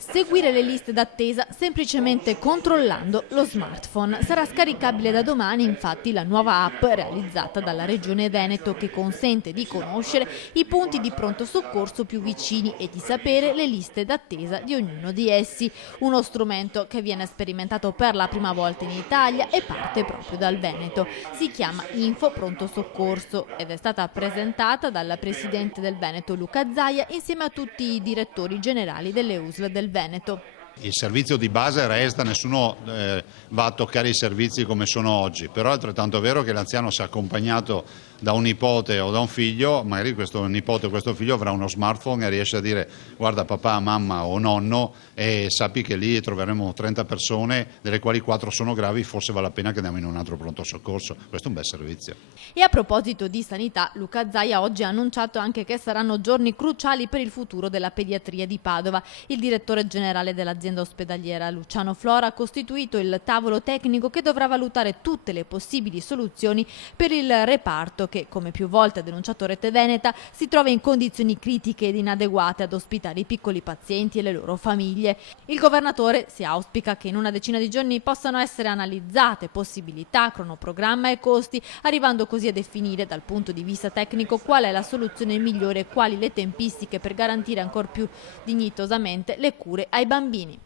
Seguire le liste d'attesa semplicemente controllando lo smartphone. Sarà scaricabile da domani infatti la nuova app realizzata dalla Regione Veneto che consente di conoscere i punti di pronto soccorso più vicini e di sapere le liste d'attesa di ognuno di essi. Uno strumento che viene sperimentato per la prima volta in Italia e parte proprio dal Veneto. Si chiama Info Pronto Soccorso ed è stata presentata dal presidente del Veneto Luca Zaia insieme a tutti i direttori generali delle USL del Veneto. Il servizio di base resta, nessuno va a toccare i servizi come sono oggi, però è altrettanto vero che l'anziano sia accompagnato da un nipote o da un figlio, magari questo nipote o questo figlio avrà uno smartphone e riesce a dire guarda papà, mamma o nonno e sappi che lì troveremo 30 persone delle quali 4 sono gravi, forse vale la pena che andiamo in un altro pronto soccorso. Questo è un bel servizio. E a proposito di sanità, Luca Zaia oggi ha annunciato anche che saranno giorni cruciali per il futuro della pediatria di Padova. Il direttore generale dell'azienda ospedaliera Luciano Flora ha costituito il tavolo tecnico che dovrà valutare tutte le possibili soluzioni per il reparto che, come più volte ha denunciato Rete Veneta, si trova in condizioni critiche ed inadeguate ad ospitare i piccoli pazienti e le loro famiglie. Il governatore si auspica che in una decina di giorni possano essere analizzate possibilità, cronoprogramma e costi, arrivando così a definire dal punto di vista tecnico qual è la soluzione migliore e quali le tempistiche per garantire ancor più dignitosamente le cure ai bambini.